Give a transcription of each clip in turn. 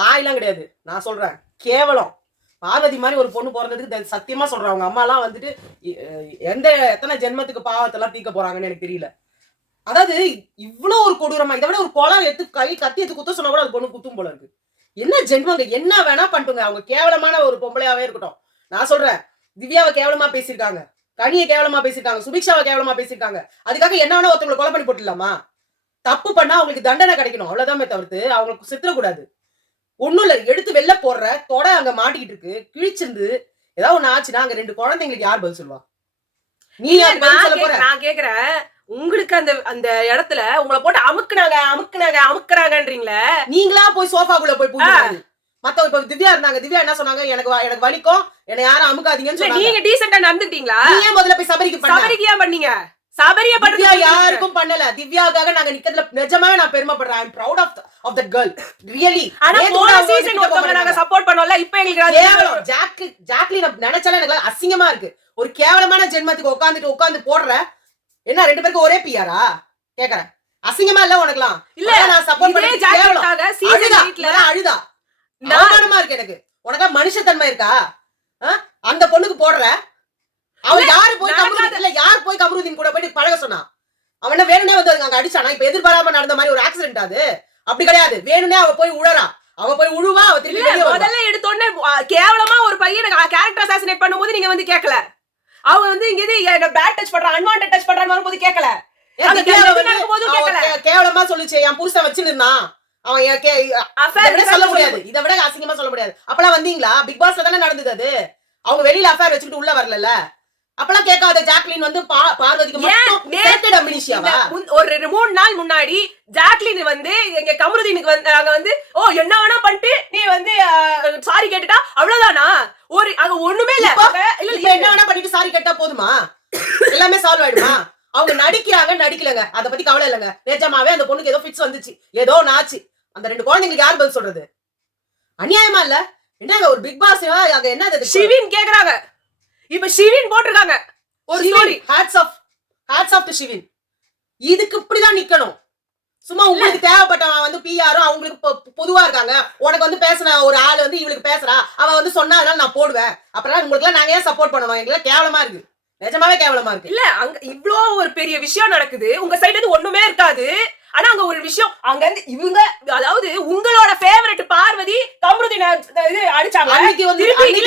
ஹாய்லாம் கிடையாது. நான் சொல்றேன் கேவலம். பார்வதி மாதிரி ஒரு பொண்ணு பிறந்ததுக்கு சத்தியமா சொல்றேன். அவங்க அம்மா எல்லாம் வந்துட்டு எத்தனை ஜென்மத்துக்கு பாவத்தெல்லாம் தீர்க்க போறாங்கன்னு எனக்கு தெரியல. அதாவது இவ்வளவு ஒரு கொடூரமா, இதை விட ஒரு குளம் எடுத்து கத்தி எடுத்து குத்த சொன்னா கூட அது பொண்ணு குத்தும் போல இருக்கு. என்ன ஜென்மங்க, என்ன வேணா பண்ணிட்டுங்க. அவங்க கேவலமான ஒரு பொம்பளையாவே இருக்கட்டும். நான் சொல்றேன், திவ்யாவை கேவலமா பேசியிருக்காங்க, கனியை கேவலமா பேசியிருக்காங்க, சுபிக்ஷாவை கேவலமா பேசியிருக்காங்க. அதுக்காக என்ன வேணா ஒருத்தவங்களை கொலை பண்ணி போட்டுடலாமா? தப்பு பண்ணா அவங்களுக்கு தண்டனை கிடைக்கணும், அவ்வளவுதான். தவிர்த்து அவங்களுக்கு சித்திரக்கூடாது. ஒண்ணும் இல்ல, எடுத்து வெளில போடுற தொடை அங்க மாட்டிக்கிட்டு இருக்கு, கிழிச்சிருந்து ஏதாவது ஒண்ணு ஆச்சுன்னா அங்க 2 குழந்தைங்களுக்கு யார் பதில் சொல்லுவா? நீ நான் கேக்குறேன், உங்களுக்கு அந்த அந்த இடத்துல உங்களை போட்டு அமுக்குறாங்கன்றீங்களே, நீங்களா போய் சோஃபாக்குள்ள போய் பூஜை மத்த இப்ப திவ்யா இருந்தாங்க. திவ்யா என்ன சொன்னாங்க? எனக்கு வலிக்கும், என்ன யாரும் அமுக்காதீங்கன்னு சொன்னாங்க. நீங்க டீசெண்டா நடந்துட்டீங்களா? நீ ஏன் முதல்ல போய் சபரிக்கு ஏன் பண்ணீங்க? சபரியா திவ்யா யாருக்கும் பண்ணல. திவ்யாக்காக நாங்க நிக்கிறதுல நிஜமாவே நான் பெருமைப்படுறேன். I am proud of that girl, really. ஆனா போன சீசன் ஒருத்தவங்க நாங்க சப்போர்ட் பண்ணோம்ல, இப்போ எங்களுக்கு ஜாக்லின் நினைச்சாலே எனக்கு அசிங்கமா இருக்கு. ஒரு கேவலமான ஜென்மத்துக்கு உட்கார்ந்து போடுற. என்ன 2 பேருக்கு ஒரே பிஆரா கேக்குறேன்? அசிங்கமா இல்ல உனக்குலாம்? இல்ல நான் சப்போர்ட் பண்ணி ஜாக்லினுக்காக சீசன் 8ல அழுதா அவமானமா இருக்கு எனக்கு. உனக்கா மனுஷத்தன்மை இருக்கா? அந்த பொண்ணுக்கு போடுற. அவன் யாரு போய் கமருதீன் கூட போயிட்டு பழக சொன்னா? அவன வேணும்னே வந்து அங்க அடிச்சானா? இப்ப எதிர்பாராம நடந்த மாதிரி ஒரு ஆக்சிடென்ட் அது? அப்படி கிடையாது. வேணும்னே அவ போய் உழறா, அவ போய் உழுவா, அவ திருப்பி வெளிய வருவா. முதல்ல எடுத்தோனே கேவலமா ஒரு பையனை கேரக்டர் அசாசினேட் பண்ணும்போது நீங்க வந்து கேட்கல. அவங்க வந்து இங்க என்ன பேட் டச் பண்றான், அன்வான்டட் டச் பண்றான்னு வரும்போது கேட்கல. அந்த கேவலமா சொல்லுச்சு, என் புருஷன் வச்சிருந்தான் அவன். சொல்ல முடியாது, இதை விட அசிங்கமா சொல்ல முடியாது. அப்பெல்லாம் வந்தீங்களா? பிக் பாஸ்ல தானே நடந்தது அது. அவங்க வெளியில அஃபேர் வச்சுக்கிட்டு உள்ள வரல. அப்பெல்லாம் கேட்காத ஜாக்லின் வந்து பார்வதிக்கு ஒரு 3 நாள் முன்னாடி ஜாக்லின் வந்து எங்க கமருதீனுக்கு வந்து நாங்க வந்து என்ன வேணா பண்ணிட்டு நீ வந்து சாரி கேட்டுட்டா அவ்வளவுதானா? ஒரு அங்க ஒண்ணுமே இல்ல. என்ன வேணா பண்ணிட்டு சாரி கேட்டா போதுமா? எல்லாமே சால்வ் ஆயிடுமா? அவங்க நடிக்கலங்க, அத பத்தி கவலை இல்லைங்க. நிஜமாவே அந்த பொண்ணுக்கு ஏதோ ஃபிக்ஸ் வந்துச்சு, ஏதோ நாச்சு. அந்த 2 குழந்தைங்களுக்கு யார் பதில் சொல்றது? அநியாயமா இல்ல? என்னங்க ஒரு பிக் பாஸ் அங்க என்ன ஷிவின் கேக்குறாங்க. இப்ப ஷிவின் போட்டுருக்காங்க ஒரு story. Hats off to Shivin. இதுக்கு இப்படிதான் நிக்கணும். சும்மா உங்களுக்கு தேவைப்பட்டவன் வந்து பிஆரும் அவங்களுக்கு பொதுவா இருக்காங்க. உனக்கு வந்து பேசின ஒரு ஆள் வந்து இவளுக்கு பேசுறா, அவ வந்து சொன்னா அதனால நான் போடுவேன். அப்புறம் உங்களுக்கு எல்லாம் நாங்க ஏன் சப்போர்ட் பண்ணணும்? எங்களுக்கு கேவலமா இருக்கு, நிஜமாவே கேவலமா இருக்கு. இல்ல அங்க இவ்ளோ ஒரு பெரிய விஷயம் நடக்குது, உங்க சைடுல இருந்து ஒண்ணுமே இருக்காது. ஆனா அங்க ஒரு விஷயம், அங்க இருந்து இவங்க, அதாவது உங்களோட ஃபேவரட் பார்வதி கமருதீன் இது அடிச்சாங்க. அன்னைக்கு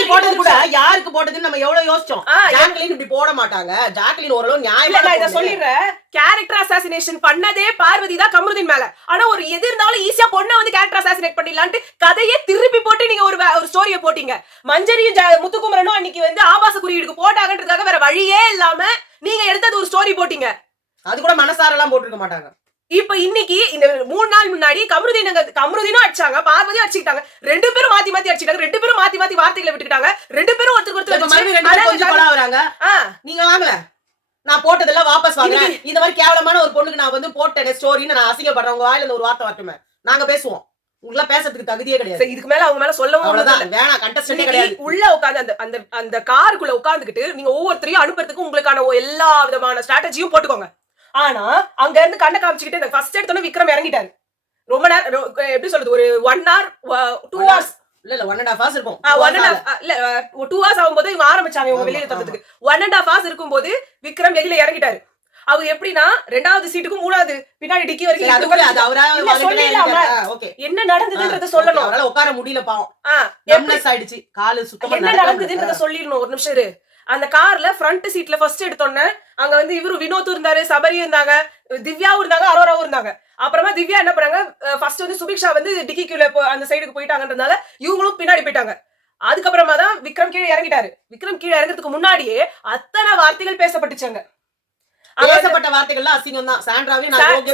போட்டது கூட யாருக்கு போட்டதுன்னு நம்ம எவ்வளவு யோசிச்சோம். ஜாக்லின் இப்படி போட மாட்டாங்க. ஜாக்லின் ஓரளவு நியாயமா. நான் இத சொல்லிடுறேன், கேரக்டர் அசாசினேஷன் பண்ணதே பார்வதி தான் கமருதீன் மேல. ஆனா ஒரு எது இருந்தாலும் ஈஸியா பொண்ணை வந்து கேரக்டர் அசாசினேட் பண்ணிடலான்ட்டு கதையே திருப்பி போட்டு நீங்க ஒரு ஸ்டோரியை போட்டீங்க. மஞ்சரியும் முத்துக்குமரனும் அன்னைக்கு வந்து ஆபாச குறியீடுக்கு போட்டாங்கன்றதுக்காக வேற வழியே இல்லாம நீங்க எடுத்தது ஒரு ஸ்டோரி போட்டீங்க. அது கூட மனசாரெல்லாம் போட்டிருக்க மாட்டாங்க. இப்ப இன்னைக்கு இந்த 3 நாள் முன்னாடி கமருதீனும் அடிச்சாங்க, பார்வதியும் அடிச்சுக்கிட்டாங்க. 2 பேரும் மாத்தி அடிச்சுட்டாங்க. 2 பேரும் மாத்தி வார்த்தைகளை விட்டுக்கிட்டாங்க. 2 பேரும் ஒருத்தருக்கு நீங்க வாங்கல, நான் போட்டதெல்லாம் வாபஸ் வாங்குறேன். இந்த மாதிரி கேவலமான ஒரு பொண்ணுக்கு நான் வந்து போட்டேன் ஸ்டோரின்னு நான் அசிங்கப்படுறேன். உங்க வாயில ஒரு வார்த்தை வரட்டுமே, நாங்க பேசுவோம். உங்களா பேசுறதுக்கு தகுதியே கிடையாது. இதுக்கு மேல அவங்க மேல சொல்லவும் வேணாம். கண்டஸ்டன்டே கிடையாது. உள்ள உட்கார்ந்து அந்த காருக்குள்ள உட்கார்ந்துகிட்டு நீங்க ஒவ்வொருத்தரையும் அனுப்புறதுக்கு உங்களுக்கான எல்லா விதமான ஸ்ட்ராட்டஜியும் போட்டுக்கோங்க. ஆனா அங்க இருந்து கண்ணை காமிச்சுக்கிட்டு ஃபர்ஸ்ட் எடுத்தோன்னே விக்ரம் இறங்கிட்டாரு. ரொம்ப நேரம், எப்படி சொல்றது, ஒரு 1 hour 2 hours இல்ல 1.5 hours இருக்கும். 2 hours ஆகும்போது இவங்க ஆரம்பிச்சாங்க இவங்க வெளியில தரதுக்கு. 1.5 hours இருக்கும்போது விக்ரம் வெளியில இறங்கிட்டாரு. அவர் எப்படின்னா 2வது சீட்டுக்கு 3வது பின்னாடி டிக்கி வரைக்கும் என்ன நடந்ததுன்றத சொல்லணும். அவரால உட்கார முடியல, பாவம். ஆயிடுச்சு காலு சுத்தமா. என்ன நடந்ததுன்றத சொல்லிடணும். ஒரு நிமிஷம் இரு. அந்த கார்ல ஃப்ரண்ட் சீட்ல ஃபர்ஸ்ட் எடுத்தோன்னே அங்க வந்து இவரு வினோத் இருந்தாரு, சபரி இருந்தாங்க, திவ்யாவும் இருந்தாங்க, அரோராவும் இருந்தாங்க. அப்புறமா திவ்யா என்ன பண்ணாங்க, ஃபர்ஸ்ட் வந்து சுபிக்ஷா வந்து டிக்கிக்குள்ள அந்த சைடுக்கு போயிட்டாங்கன்றதுனால இவங்களும் பின்னாடி போயிட்டாங்க. அதுக்கப்புறமா தான் விக்ரம் கீழே இறங்கிட்டாரு. விக்ரம் கீழே இறங்குறதுக்கு முன்னாடியே அத்தனை வார்த்தைகள் பேசப்பட்டுச்சாங்க. பேசப்பட்ட வார்த்தைகள்லாம் அசிங்கம் தான்.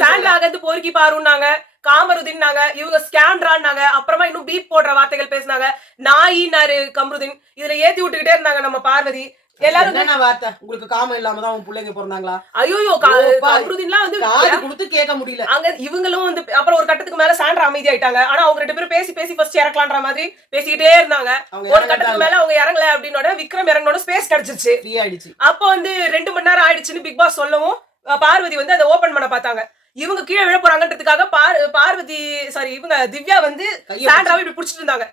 சாண்ட்ரா வந்து பொறுக்கி பாருன்னாங்க, காமருதீன்னாங்க, இவங்க ஸ்கேம்ரான்னாங்க. அப்புறமா இன்னும் பீப் போடுற வார்த்தைகள் பேசினாங்க. நாயினாரு கமருதீன். இதுல ஏத்தி விட்டுக்கிட்டே இருந்தாங்க நம்ம பார்வதி. எல்லாரும் என்ன வார்த்தை, உங்களுக்கு காமம் இல்லாம தான் உங்க பிள்ளைங்க பிறந்தாங்களா? ஐயோ, கமருதீன்லாம் வந்து காது கொடுத்து கேட்க முடியல. அங்க இவங்களும் வந்து அப்புறம் ஒரு கட்டத்துக்கு மேல சாண்ட்ரா அமைதி ஆயிட்டாங்க. ஆனா அவங்க 2 பேரும் பேசி ஃபர்ஸ்ட் இறக்கலான்ற மாதிரி பேசிக்கிட்டே இருந்தாங்க. ஒரு கட்டத்துக்கு மேல அவங்க இறங்கல அப்படின்னோட விக்ரம் இறங்கனோட ஸ்பேஸ் கிடைச்சிருச்சு. ஃப்ரீ ஆயிடுச்சு. அப்போ வந்து 2 மணி நேரம் ஆயிடுச்சுன்னு பிக் பாஸ் சொல்லவும் பார்வதி வந்து அதை ஓபன் பண்ண பார்த்தாங்க. இவங்க கீழே விழ போறாங்கன்றதுக்காக பார்வதி சாரி இவங்க திவ்யா வந்து சாண்ட்ராவை இப்படி புடிச்சிட்டு இருந்தாங்க.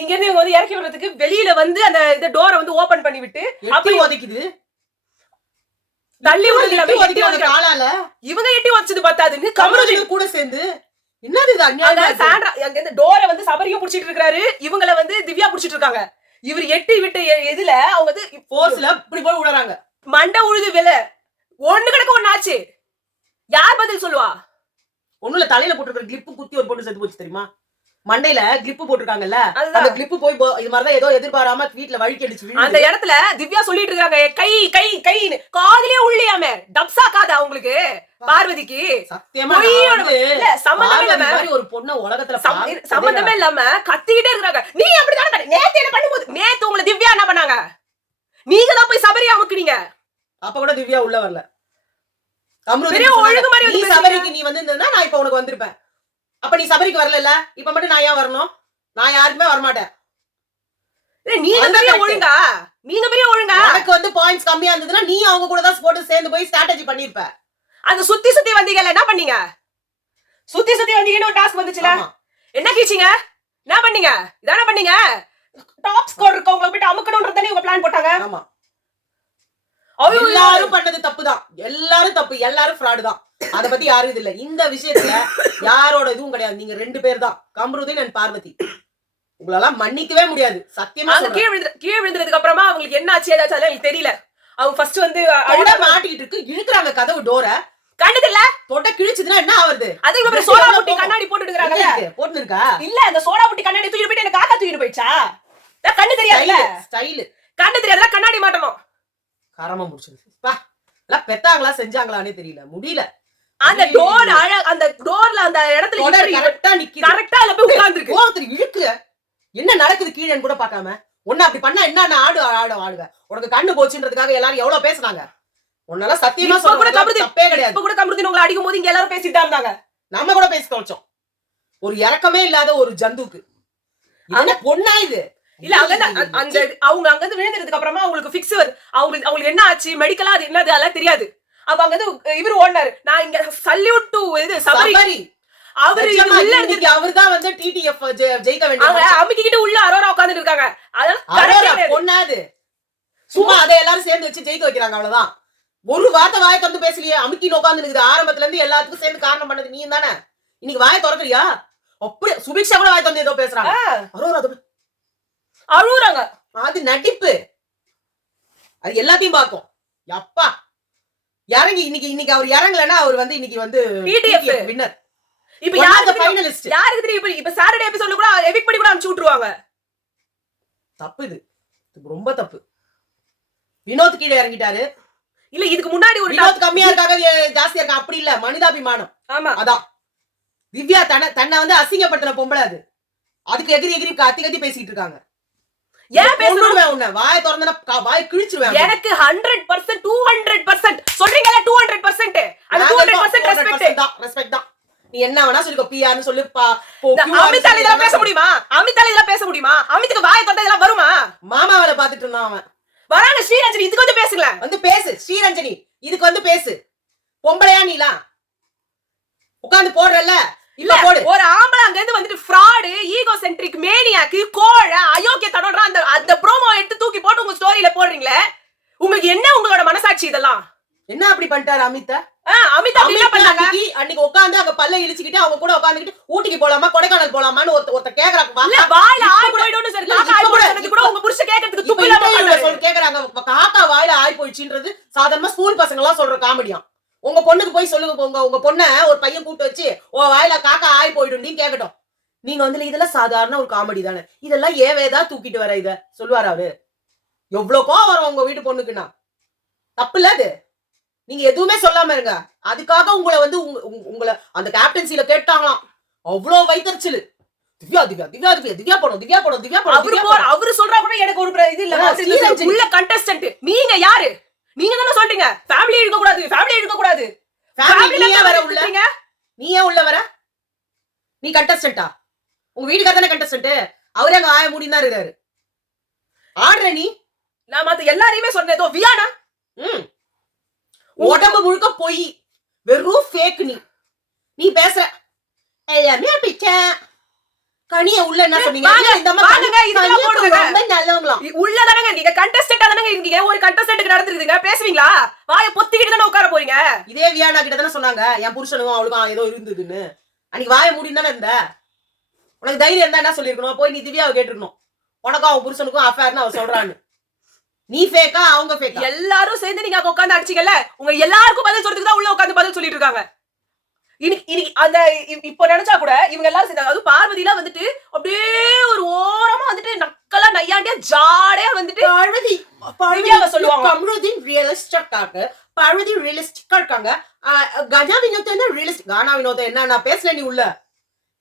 இங்க இருந்து இவங்க வந்து இறக்கி விடுறதுக்கு வெளியில வந்து அந்த இந்த டோரை வந்து ஓபன் பண்ணி விட்டு அப்படி ஒதுக்குது, தள்ளி விடுறது. காலால இவங்க எட்டி வச்சது பத்தாதுன்னு கமருதீன் கூட சேர்ந்து என்னது இது அநியாயம். சாண்ட்ரா அங்க இந்த டோரை வந்து சபரியும் புடிச்சிட்டு இருக்காரு, இவங்கள வந்து திவ்யா புடிச்சிட்டு இருக்காங்க. இவர் எட்டி விட்டு எதுல அவங்க வந்து போர்ஸ்ல இப்படி போய் விடுறாங்க. மண்டை உழுது வில ஒண்ணு கிடக்க ஒண்ணு ஆச்சு. யார் பதில் சொல்லுவா? ஒண்ணுல தலையில போட்டுருக்கிற கிளிப்பு குத்தி ஒரு பொண்ணு செத்து போச்சு தெரியுமா? மண்டையில கிளிப்பு போட்டிருக்காங்கல்ல, அந்த கிளிப்பு போய் இது மாதிரிதான் ஏதோ எதிர்பாராம வீட்டுல வழுக்கி அடிச்சு அந்த இடத்துல திவ்யா சொல்லிட்டு இருக்காங்க கை கை கைன்னு. காதுலயே உள்ளியாமே டப்ஸா காதா உங்களுக்கு பார்வதிக்கு? சத்தியமா ஒரு பொண்ணு உலகத்துல சம்பந்தமே இல்லாம கத்திக்கிட்டே இருக்காங்க. நீ அப்படிதானே நேத்து என்ன பண்ணும்போது நேத்து உங்களை திவ்யா என்ன பண்ணாங்க? நீங்க தான் போய் சபரியா அமுக்குனீங்க. அப்ப கூட திவ்யா உள்ள வரல. நீ சபரிக்கு நீ வந்து நான் இப்ப உனக்கு வந்திருப்பேன். அப்ப நீ சபரிக்கு வரல, இப்ப மட்டும் நான் ஏன் வரணும்? நான் யாருக்குமே வரமாட்டேன். நீங்க பெரிய ஒழுங்கா, நீங்க பெரிய ஒழுங்கா. எனக்கு வந்து பாயிண்ட்ஸ் கம்மியா இருந்ததுன்னா நீ அவங்க கூட தான் போட்டு சேர்ந்து போய் ஸ்ட்ராட்டஜி பண்ணிருப்ப. அந்த சுத்தி சுத்தி வந்தீங்கல்ல, என்ன பண்ணீங்க? சுத்தி சுத்தி வந்தீங்கன்னு ஒரு டாஸ்க் வந்துச்சுல, என்ன கீச்சிங்க? என்ன பண்ணீங்க? இதான பண்ணீங்க. டாப் ஸ்கோர் இருக்கவங்க போயிட்டு அமுக்கணும்ன்றதானே உங்க பிளான் போட்டாங்க. ஆமா, எல்லாரும் பண்ணது தப்புதான், எல்லாரும் தப்பு, எல்லாரும் ஃப்ராட் தான். அத பத்தி யாரும் இது இல்ல. இந்த விஷயத்துல யாரோட இதுவும் கிடையாது. நீங்க 2 பேர் தான், கமருதீன் அண்ட் பார்வதி. உங்களெல்லாம் மன்னிக்கவே முடியாது சத்தியமா. கீழே விழுந்ததுக்கு அப்புறமா அவங்களுக்கு என்ன ஆச்சு ஏதாச்சும் எனக்கு தெரியல. அவங்க ஃபர்ஸ்ட் வந்து அழுட மாட்டிக்கிட்டு இருக்கு, இழுக்குறாங்க கதவு டோர. கண்டது இல்ல, தொட்ட கிழிச்சதுன்னா என்ன ஆகுது? அதுக்கு அப்புறம் சோடா புட்டி கண்ணாடி போட்டுட்டு இருக்காங்க. போட்டு இருக்கா இல்ல, அந்த சோடா புட்டி கண்ணாடி தூக்கிட்டு போயிட்டு எனக்கு காக்கா தூக்கிட்டு போயிடுச்சா? கண்ணு தெரியாதுல்ல, ஸ்டைல் கண்ணு தெரியாதுல, கண்ணாடி மாட்டணும். காரமா முடிச்சிருச்சு. எல்லாம் பெத்தாங்களா செஞ்சாங்களானே தெரியல, முடியல. அந்த டோர் அந்த டோர்ல அந்த இடத்துல கரெக்டா நிக்குது, கரெக்டா அதுல போய் உட்கார்ந்திருக்கு. கோவத்துல இழுக்கு. என்ன நடக்குது கீழேன்னு கூட பார்க்காம ஒண்ணு அப்படி பண்ணா என்ன ஆடுவ? உனக்கு கண்ணு போச்சுன்றதுக்காக எல்லாரும் எவ்வளவு பேசுனாங்க. உன்னால சத்தியமா சொல்ல தப்பே கிடையாது. இப்ப கூட கமருதீன் உங்களை அடிக்கும் போது இங்க எல்லாரும் பேசிட்டு இருந்தாங்க, நம்ம கூட பேசி தொலைச்சோம். ஒரு இறக்கமே இல்லாத ஒரு ஜந்துக்கு என்ன பொண்ணா இது? இல்ல அந்த அவங்க அங்க இருந்து விழுந்ததுக்கு அப்புறமா அவங்களுக்கு பிக்ஸ் வருது. அவங்களுக்கு என்ன ஆச்சு மெடிக்கலா அது என்னது அதெல்லாம் தெரியாது. அப்ப அங்க இருந்து இவரு ஓடினாரு, நான் இங்க சல்யூட் டு இது சபரி. அவரு உள்ள இருந்து அவர்தான் வந்து டிடிஎஃப் ஜெயிக்க வேண்டிய அமுக்கிட்டு உள்ள அரோரா உட்கார்ந்துட்டு இருக்காங்க. அதெல்லாம் பொண்ணாது, சும்மா அதை எல்லாரும் சேர்ந்து வச்சு ஜெயிக்க வைக்கிறாங்க, அவ்வளவுதான். ஒரு வார்த்தை வாயை திறந்து பேசலையே, அமுக்கி உட்கார்ந்து இருக்குது. ஆரம்பத்துல இருந்து எல்லாத்துக்கும் சேர்ந்து காரணம் பண்ணது நீ தானே. இன்னைக்கு வாயை திறக்கறியா? அப்படி சுபிக்ஷா கூட வாயை திறந்து ஏதோ பேசுறாங்க, அழுகுறாங்க. அது நடிப்பு, அது எல்லாத்தையும் பார்க்கும். அப்பா இறங்கி இன்னைக்கு அவர் இறங்கலன்னா அவர் வந்து இன்னைக்கு வந்து டிடிஎஃப் வின்னர். இப்ப யாருக்கு ஃபைனலிஸ்ட் யாருக்கு தெரியும்? இப்ப சாட்டர்டே எபிசோட்ல கூட எவிக் பண்ணி கூட அனுப்பிச்சு விட்டுருவாங்க. தப்பு, இது ரொம்ப தப்பு. வினோத் கீழே இறங்கிட்டாரு. இல்ல இதுக்கு முன்னாடி ஒரு வினோத் கம்மியா இருக்காங்க ஜாஸ்தியா இருக்கா அப்படி இல்ல, மனிதாபிமானம். ஆமா, அதான் திவ்யா தன்னை வந்து அசிங்கப்படுத்தின பொம்பளை அது. அதுக்கு எகிரி கத்தி பேசிட்டு இருக்காங்க. ஏன் பேசுறேன்? உன்னை வாயை திறந்தா வாயை கிழிச்சிருவேன். எனக்கு 100% 200% சொல்றீங்கல, 200% அந்த 200% ரெஸ்பெக்ட் தான். நீ என்ன வேணா சொல்லிக்கோ, பிஆர்னு சொல்லு. அமிதால இதெல்லாம் பேச முடியுமா? அமிதால இதெல்லாம் பேச முடியுமா? அமித்துக்கு வாயை திறந்தா இதெல்லாம் வருமா? மாமாவளை பாத்துட்டு இருந்தான் அவன். வராங்க ஸ்ரீரஞ்சனி, இதுக்கு வந்து பேசுங்க, வந்து பேசு ஸ்ரீரஞ்சனி, இதுக்கு வந்து பேசு. பொம்பளையா நீலாம் உட்கார்ந்து போடுறல்ல, இல்ல போடு. ஒரு ஆம்பளை அங்க இருந்து வந்துட்டு ஃப்ராட், ஈகோ சென்ட்ரிக், மேனியாக், கோழ, அயோக்கியத்தனோட அந்த ப்ரோமோ எடுத்து தூக்கி போட்டு உங்க ஸ்டோரியில போடுறீங்களே, உங்களுக்கு என்ன உங்களோட மனசாட்சி? இதெல்லாம் என்ன அப்படி பண்ணிட்டாரு அமிதா? அமிதா என்ன பண்ணாங்க? அன்னைக்கு உட்கார்ந்து அங்க பல்ல இழிச்சிக்கிட்டு அவங்க கூட உட்கார்ந்துட்டு ஊட்டிக்கு போலாமா கொடைக்கானல் போலாமான்னு ஒருத்த கேக்குறாங்க. இல்ல வாயில ஆய் போய்டுன்னு சொல்லி காக்கா ஆய் போய்டுறது கூட உங்க புருஷன் கேக்குறதுக்கு துப்பு இல்லாம சொல்லி கேக்குறாங்க. காக்கா வாயில ஆய் போயிடுச்சுன்றது சாதாரணமா ஸ்கூல் பசங்க எல்லாம் சொல்ற காமெடியா. உங்க பொண்ணுக்கு போய் சொல்லுங்க, உங்க பொண்ண ஒரு பையன் கூட்டு வச்சு ஓ வாயில காக்கா ஆய் போயிடும் நீ கேக்கட்டும். நீங்க வந்து இதெல்லாம் சாதாரண ஒரு காமெடி தானே, இதெல்லாம் ஏவேதா தூக்கிட்டு வர இத சொல்லுவாரு அவரு. எவ்வளவு கோவம் வரும் உங்க வீட்டு பொண்ணுக்குன்னா? தப்பு இல்ல அது. நீங்க எதுவுமே சொல்லாம இருங்க. அதுக்காக உங்களை வந்து உங்களை அந்த கேப்டன்சில கேட்டாங்களாம். அவ்வளவு வைத்தறிச்சல். திவ்யா திவ்யா திவ்யா திவ்யா திவ்யா போடும் திவ்யா போடும் திவ்யா போடும். அவரு சொல்றா கூட எனக்கு ஒரு இது இல்ல. உள்ள கண்டஸ்டன்ட் நீங்க யாரு? நீங்க தான சொல்றீங்க ஃபேமிலி இருக்க கூடாது, ஃபேமிலி இருக்க கூடாது. ஃபேமிலியே வர உள்ள நீ ஏன் உள்ள வர? நீ கண்டஸ்டன்ட்டா? உங்க வீட்டுக்கார தானே கண்டஸ்டன்ட். அவரே அங்க ஆய மூடி தான் இருக்காரு. ஆடுற நீ. நான் மத்த எல்லாரையுமே சொன்னேன், ஏதோ வியானா உடம்பு முழுக்க போய் வெறும் ஃபேக். நீ நீ பேசுற எல்லாமே பிச்சை கனிய உள்ள என்ன சொன்னீங்க? வாங்க, இந்த வாங்குங்க, இதெல்லாம் போடுங்க. ரொம்ப நல்லவங்களாம். உள்ளதானங்க நீங்க கண்டஸ்டன்டா தானங்க இருக்கீங்க. ஒரு கண்டஸ்டன்ட்க்கு நடந்துருக்குங்க. பேசுவீங்களா? வாய பொத்திக்கிட்டு தானே உட்கார போறீங்க. இதே வியானா கிட்ட தானே சொன்னாங்க என் புருஷனுக்கும் அவளுக்கும் ஏதோ இருந்ததுன்னு. அன்னைக்கு வாய மூடின்னு தானே இருந்த. உனக்கு தைரியம் இருந்தா என்ன சொல்லிருக்கணும்? போய் நீ திவ்யாவை கேட்டிருக்கணும். உனக்கும் அவன் புருஷனுக்கும் அஃபேர்னு அவ சொல்றான்னு. நீ ஃபேக்கா அவங்க ஃபேக்கா? எல்லாரும் சேர்ந்து நீங்க அங்க உட்கார்ந்து அடிச்சீங்கல்ல, உங்க எல்லாருக்கும் பதில் சொல்றதுக்கு தான் உள்ள உட்கார்ந்து பதில் சொல்லிட்டு இருக்காங்க. இன்னைக்கு அந்த இப்போ நினைச்சா கூட இவங்க எல்லாரும் சேர்ந்தாங்க. அது பார்வதிலாம் வந்துட்டு அப்படியே ஒரு ஓரமா வந்துட்டு நக்கலா நையாண்டியா ஜாடையா வந்துட்டு திவ்யாவை சொல்லுவாங்க. கமருதீன் ரியலிஸ்டிக்காக பார்வதி ரியலிஸ்டிக்கா இருக்காங்க. கனா வினோத் என்ன ரியலிஸ்டிக்? கானா வினோத் என்ன பேசல நீ உள்ள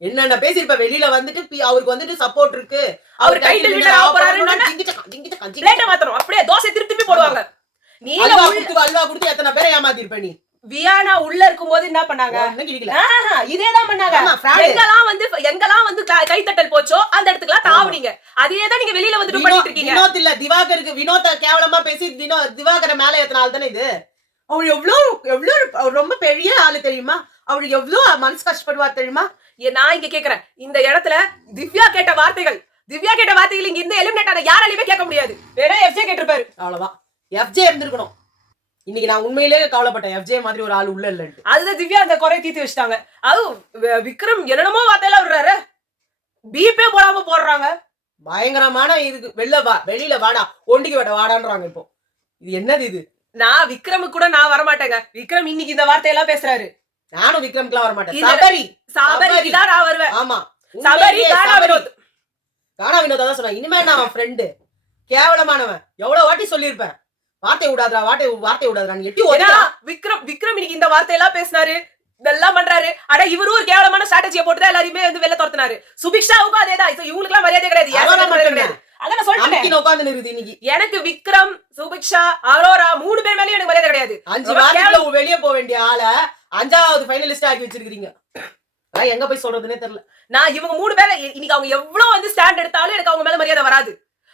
என்னென்ன பேசிருப்ப. வெளியில வந்துட்டு அவருக்கு வந்துட்டு சப்போர்ட் இருக்கு. அவர் டைட்டில் வின்னர் ஆக போறாருன்னு பிளேட்ட மாத்தறோம். அப்படியே தோசை திருப்பி போடுவாங்க. நீ அல்வா கொடுத்து எத்தனை பேரை ஏமாத்திருப்ப நீ? வியானா உள்ள இருக்கும்போது என்ன பண்ணாங்க? இதேதான் பண்ணாங்க. எங்கெல்லாம் வந்து கைத்தட்டல் போச்சோ அந்த இடத்துக்குலாம் தாவுனீங்க. அதேதான் நீங்க வெளியில வந்துட்டு பண்ணிட்டு இருக்கீங்க. வினோத் இல்ல திவாகருக்கு வினோத கேவலமா பேசி திவாகர மேல ஏத்தன ஆள் தானே இது. அவள் எவ்வளவு ரொம்ப பெரிய ஆளு தெரியுமா? அவள் எவ்வளவு மனசு கஷ்டப்படுவா தெரியுமா? நான் இங்க கேக்குறேன், இந்த இடத்துல திவ்யா கேட்ட வார்த்தைகள் இங்க இந்த எலிமினேட் ஆன யாராலையுமே கேட்க முடியாது. வேணா எஃப்ஜே கேட்டிருப்பாரு. அவ்வளவுதான். எஃப்ஜே இருந்திருக்கணும். இன்னைக்கு நான் உண்மையிலேயே கவலைப்பட்டேன் எஃப்ஜே மாதிரி ஒரு ஆள் உள்ள இல்லன்ட்டு. அதுதான் திவ்யா அந்த குறைய தீர்த்து வச்சுட்டாங்க. அது விக்ரம் என்னென்னமோ வார்த்தையெல்லாம் விடுறாரு. பீப்பே போடாம போடுறாங்க. பயங்கரமான இதுக்கு வெளியில வாடா ஒண்டிக்கு வாடான்றாங்க. இப்போ இது என்னது இது? நான் விக்ரமுக்கு கூட நான் வரமாட்டேங்க. விக்ரம் இன்னைக்கு இந்த வார்த்தையெல்லாம் பேசுறாரு. நானும் விக்ரம்க்குலாம் வரமாட்டேன். சபரி தான் நான் வருவேன். ஆமா சபரி கானா வினோத் தான் சொன்னா. இனிமே நான் அவன் ஃப்ரெண்டு. கேவலமானவன். எவ்வளவு வாட்டி சொல்லியிருப்பேன். வார்த்தை விடாதா நீ எட்டி ஓடா. விக்ரம் இன்னைக்கு இந்த வார்த்தையெல்லாம் பேசினாரு. இதெல்லாம் பண்றாரு. அட இவரும் ஒரு கேவலமான ஸ்ட்ராட்டஜியை போட்டுதான் எல்லாரையுமே வந்து வெளில துரத்துனாரு. சுபிக்ஷாவுக்கும் அதேதான். இவங்களுக்கு எல்லாம் மரியாதை கிடையாது. அதான் சொல்லிட்டேன். எனக்கு விக்ரம், சுபிக்ஷா, அரோரா 3 பேர் மேலயும் எனக்கு மரியாதை கிடையாது. 5 வாரத்துல வெளியே போக வேண்டிய ஆள 5வது ஃபைனலிஸ்ட் ஆக்கி வச்சிருக்கீங்க. எங்க போய் சொல்றதுன்னே தெரியல. நான் இவங்க 3 பேரை இன்னைக்கு அவங்க எவ்வளவு வந்து ஸ்டாண்ட் எடுத்தாலும் எனக்கு அவங்க மேல மரியாதை வராது.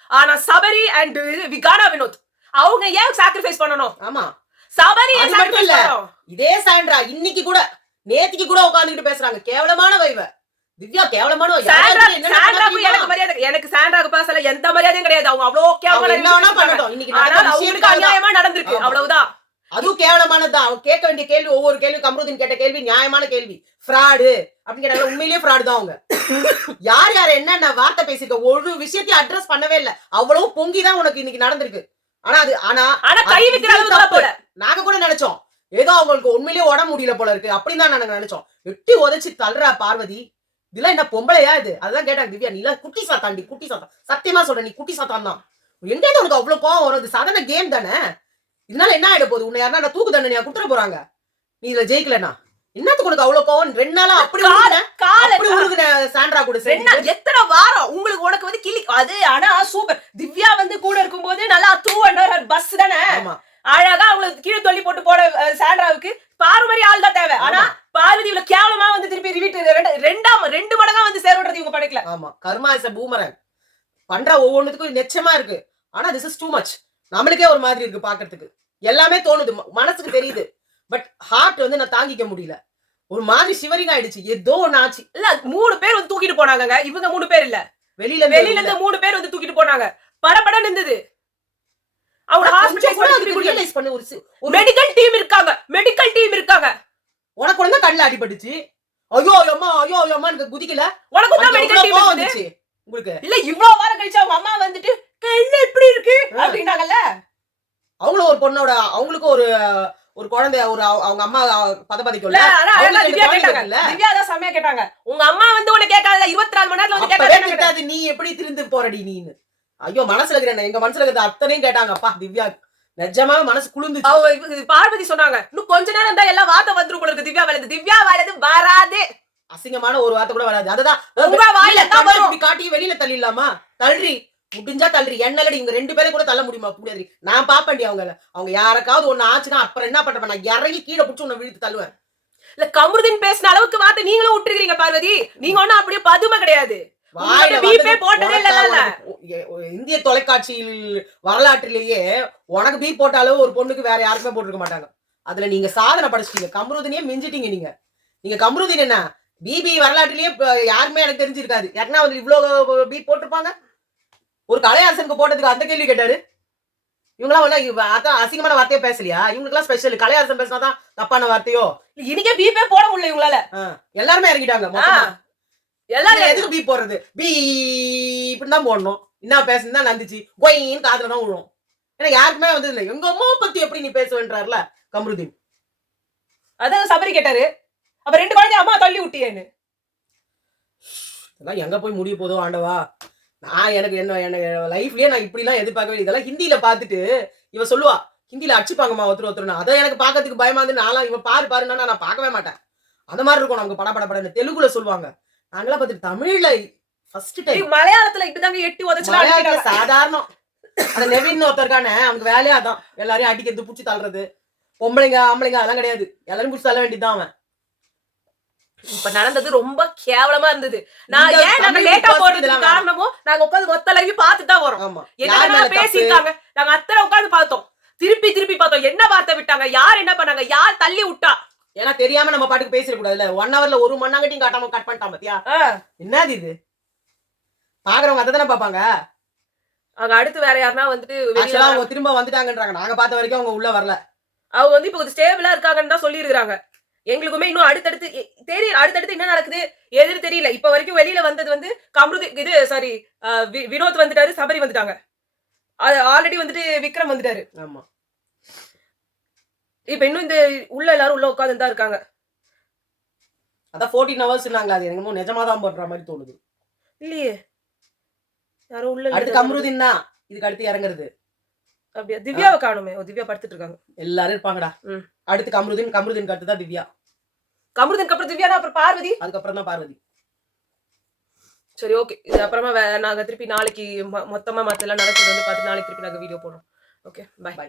ஆனா சபரி அண்ட் கானா வினோத் அவங்க ஏன் சாக்ரிஃபைஸ் பண்ணணும்? ஆமா சபரி அது மட்டும் இல்ல. இதே சாண்ட்ரா இன்னைக்கு கூட நேத்திக்கு கூட உட்கார்ந்துட்டு பேசுறாங்க. கேவலமான வைவ திவ்யா கேவலமான எனக்கு சாண்ட்ராக்கு பேசல எந்த மரியாதையும் கிடையாது. அவங்க அவ்வளவு அவங்களுக்கு அநியாயமா நடந்திருக்கு. அவ்வளவுதான். அதுவும் கேவலமானதுதான். அவங்க கேட்க வேண்டிய கேள்வி ஒவ்வொரு கேள்வி கமருதீன் கேட்ட கேள்வி நியாயமான கேள்வி. ஃப்ராடு அப்படின்னு கேட்டாங்க. உண்மையிலேயே ஃப்ராடு தான் அவங்க. யார் என்னென்ன வார்த்தை பேசிருக்க ஒரு விஷயத்தையும் அட்ரஸ் பண்ணவே இல்லை. அவ்வளவு பொங்கிதான் உனக்கு இன்னைக்கு நடந்திருக்கு. ஆனா கை வைக்கிற அளவுக்கு போல நாங்க கூட நினைச்சோம் ஏதோ அவங்களுக்கு உண்மையிலேயே உடம்பு முடியல போல இருக்கு. அப்படிதான் நாங்க நினைச்சோம். வெட்டி உதச்சி தள்ளுறா பார்வதி. இதெல்லாம் என்ன பொம்பளையா இது? அதுதான் கேட்டாங்க திவ்யா. நீ எல்லாம் குட்டி சாத்தாண்டி குட்டி சாத்தான். சத்தியமா சொல்றேன் நீ குட்டி சாத்தான் தான். எங்கேயிருந்து உனக்கு அவ்வளவு கோவம் வரும்? சாதாரண கேம் தானே. இதனால என்ன ஆயிட போகுது? உன்னை யாருன்னா தூக்கு தண்டனையா குடுத்துட போறாங்க. நீ இதுல ஜெயிக்கலனா என்னத்துக்கு உனக்கு அவ்வளவு கோவம்? 2 நாளா அப்படி சாண்ட்ரா கூட எத்தனை வாரம் உங்களுக்கு உனக்கு வந்து கிளி அது. ஆனா சூப்பர். திவ்யா வந்து கூட இருக்கும்போது நல்லா த்ரூ அண்ட் பஸ் தானே அழகா அவங்களுக்கு கீழே தள்ளி போட்டு போட சாண்ட்ராவுக்கு பாரு மாதிரி ஆள் தான் தேவை. ஆனா பார்வதி இவ்வளவு கேவலமா வந்து திருப்பி ரிவீட் 2 மடங்கா வந்து சேரோடுறது இவங்க படைக்கல. ஆமா கர்மா இஸ் a boomerang. பண்ற ஒவ்வொன்றுக்கும் நிச்சயமா இருக்கு. ஆனா this is too much. நம்மளுக்கே ஒரு மாதிரி இருக்கு பாக்குறதுக்கு. எல்லாமே தோணுது மனசுக்கு தெரியுது. பட் ஹார்ட் வந்து நான் தாங்கிக்க முடியல. ஒரு மாதிரி சிவரிங் ஆயிடுச்சு. ஏதோ ஒண்ணு ஆச்சு. இல்ல 3 பேர் வந்து தூக்கிட்டு போனாங்க. இவங்க 3 பேர் இல்ல. வெளியில இருந்து 3 பேர் வந்து தூக்கிட்டு போனாங்க. படபடன்னு இருந்தது. அவங்க ஹாஸ்பிடல் ரியலைஸ் பண்ணி ஒரு மெடிக்கல் டீம் இருக்காங்க. உனக்கு வந்து கண்ணுல அடிபட்டுச்சு. ஐயோ அம்மா எனக்கு குதிக்கல. உனக்கு தான் மெடிக்கல் டீம் இருந்துச்சு. உங்களுக்கு இல்ல இவ்வளவு வாரம் கழிச்சு அவங்க அம்மா வந்துட்டு கண்ணு எப்படி இருக்கு அப்படினாங்கல்ல. அவங்களும் ஒரு பொண்ணோட அவங்களுக்கு ஒரு குழந்தை அவங்க அம்மா பதபதிக்குள்ள திவ்யா தான் சமய கேட்டாங்க. உங்க அம்மா வந்து உன்னை கேட்காத 24 மணி நேரத்துல வந்து கேட்டாங்க நீ எப்படி திருந்து போறடி நீன்னு. ஐயோ மனசுல இருக்கிற எங்க மனசுல இருக்கிற அத்தனையும் கேட்டாங்கப்பா. திவ்யா நிஜமா மனசு குளிர்ந்துச்சு. பார்வதி சொன்னாங்க இன்னும் கொஞ்ச நேரம் தான் எல்லாம் வார்த்தை வந்துரும் போல இருக்கு. திவ்யா வாயில வராது. அசிங்கமான ஒரு வார்த்தை கூட வராது. அதுதான் உங்க வாயில தான் வரும். இப்படி காட்டி வெளியில தள்ளிடலாமா? தள்ளுறி முடிஞ்சா தள்ளுறி. என்னலடி இவங்க 2 பேரும் கூட தள்ள முடியுமா? முடியாது. நான் பாப்பண்டி அவங்க யாருக்காவது ஒண்ணு ஆச்சுன்னா அப்புறம் என்ன பண்றேன்? நான் இறங்கி கீழே புடிச்சு உன்னை விழுத்து தள்ளுவேன். இல்ல கமருதீன் பேசின அளவுக்கு வார்த்தை நீங்களும் விட்டுருக்கீங்க பார்வதி. நீங்க ஒன்னும் அப்படியே பதுமை கிடையாது. இந்திய தொலைக்காட்சியில் வரலாற்றிலேயே உனக்கு பீ போட்டாலும் ஒரு பொண்ணுக்கு வேற யாருக்குமே போட்டிருக்க மாட்டாங்க. அதுல நீங்க சாதனை படைச்சிட்டீங்க. கமருதீனையே மிஞ்சிட்டீங்க. நீங்க கம்ருதீன் என்ன பிபி வரலாற்றிலேயே யாருமே எனக்கு தெரிஞ்சிருக்காது. யாருன்னா வந்து இவ்வளவு பீட் போட்டிருப்பாங்க. ஒரு கலையரசனுக்கு போட்டதுக்கு அந்த கேள்வி கேட்டாரு. இவங்களாம் வந்து அதான் அசிங்கமான வார்த்தையே பேசலையா? இவங்களுக்குலாம் ஸ்பெஷல். கலையரசன் பேசினாதான் தப்பான வார்த்தையோ? இன்னைக்கே பீப்பே போட முடியல இவங்களால. எல்லாருமே இறங்கிட்டாங்க. எல்லாரும் எதுக்கு பீப் போடுறது? இப்படின்னு தான் போடணும். என்ன பேசுனா நந்துச்சு கொயின்னு காதுல தான் விழும். ஏன்னா யாருக்குமே வந்து இல்லை எங்க அம்மா பத்தி எப்படி நீ பேசுவேன்றாருல கம்ருதீன். அதான் சபரி கேட்டாரு. அப்ப 2 குழந்தை அம்மா தள்ளி விட்டியேன்னு. இதெல்லாம் எங்க போய் முடிய போதோ ஆண்டவா. நான் எனக்கு லைஃப்லயே நான் இப்படி எல்லாம் எதிர்பார்க்கவே இல்லை. இதெல்லாம் ஹிந்தியில பார்த்துட்டு இவ சொல்லுவா ஹிந்தியில அடிச்சுப்பாங்கம்மா ஒருத்தர் அதை எனக்கு பார்க்கறதுக்கு பயமா இருந்து நான்லாம் இவன் பாருன்னா நான் பார்க்கவே மாட்டேன். அந்த மாதிரி இருக்கும் நமக்கு படப்படப்பட தெலுங்குல சொல்லுவாங்க. நாங்களாம் பார்த்துட்டு தமிழ்ல ஃபர்ஸ்ட் டைம். மலையாளத்துல இப்படிதாங்க எட்டி உதச்சு சாதாரணம். அந்த நெவின் ஒருத்தருக்கான அவங்க வேலையா தான் எல்லாரையும் அடிக்கிறது பூச்சி தள்ளுறது. பொம்பளைங்க ஆம்பளைங்க அதெல்லாம் கிடையாது. எல்லாரும் பூச்சி தள்ள வேண்டியதுதான் அவன். இப்ப நடந்தது ரொம்ப கேவலமா இருந்தது. நான் ஏன் நாங்க லேட்டா போறதுக்கு காரணமோ நாங்க உட்காந்து மொத்த லைவ் பார்த்துட்டு தான் வரோம். என்ன பேசிருக்காங்க நாங்க அத்தனை உட்காந்து பார்த்தோம். திருப்பி பார்த்தோம். என்ன வார்த்தை விட்டாங்க, யார் என்ன பண்ணாங்க, யார் தள்ளி விட்டா. ஏன்னா தெரியாம நம்ம பாட்டுக்கு பேசிட கூடாதுல்ல. 1 ஹவர்ல ஒரு மண்ணாங்கட்டியும் காட்டாம கட் பண்ணிட்டான் பாத்தியா? என்னது இது? பாக்குறவங்க அதை தானே பாப்பாங்க. அங்க அடுத்து வேற யாருன்னா வந்துட்டு அவங்க திரும்ப வந்துட்டாங்கன்றாங்க. நாங்க பார்த்த வரைக்கும் அவங்க உள்ள வரல. அவங்க வந்து இப்ப கொஞ்சம் ஸ்டேபிளா இருக்காங்கன்னு தான் சொல்லி இருக்காங்க. எங்களுக்குமே இன்னும் அடுத்தடுத்து தெரியல. அடுத்தடுத்து என்ன நடக்குது எதுன்னு தெரியல. இப்ப வரைக்கும் வெளியில வந்தது வந்து வினோத் வந்துட்டாரு, சபரி வந்துட்டாங்க. ஆல்ரெடி வந்துட்டு விக்ரம் வந்துட்டாரு. ஆமா. இப்ப இன்னும் இந்த உள்ள எல்லாரும் உள்ள உட்கார்ந்து தான் இருக்காங்க. அதான் 14 ஹவர்ஸ் நாங்க அது என்னமோ நிஜமா தான் பண்ற மாதிரி தோணுது. இல்லையே யாரும் உள்ள. அடுத்து கம்ருதீன் தான் இதுக்கு அடுத்து இறங்குறது. அப்படியே திவ்யாவை காணுமே. திவ்யா படுத்துட்டு இருக்காங்க. எல்லாரும் இருப்பாங்கடா. அடுத்து கம்ருதீன் அடுத்து தான் திவ்யா. கம்ருதீன் அப்புறம் திவ்யா அப்புறம் பார்வதி. அதுக்கப்புறம் தான் பார்வதி. சரி ஓகே. இது அப்புறமா நாங்க திருப்பி நாளைக்கு மொத்தமா மத்தெல்லாம் நடக்குது வந்து பார்த்து நாளைக்கு திருப்பி நாங்க வீடியோ போடுறோம். Okay bye.